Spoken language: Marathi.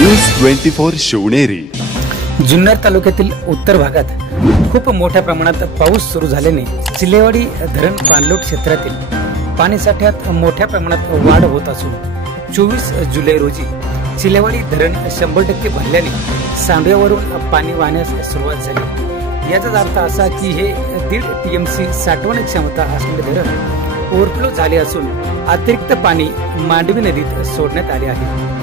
न्यूज 24 शिवनेरी। जुन्नर तालुक्यातील उत्तर भागात खूप मोठ्या प्रमाणात पाऊस सुरू झाल्याने चिलेवाडी धरण पाणलोट क्षेत्रातील पाणीसाठ्यात मोठ्या प्रमाणात वाढ होत असून 24 जुलै रोजी चिलेवाडी धरण 100% भरल्याने सांडव्यावरून पाणी वाहण्यास सुरुवात झाली। याचा अर्थ असा की हे 1.5 TMC साठवण क्षमता असलेले धरण ओव्हरफ्लो झाले असून अतिरिक्त पाणी मांडवी नदीत सोडण्यात आले आहे।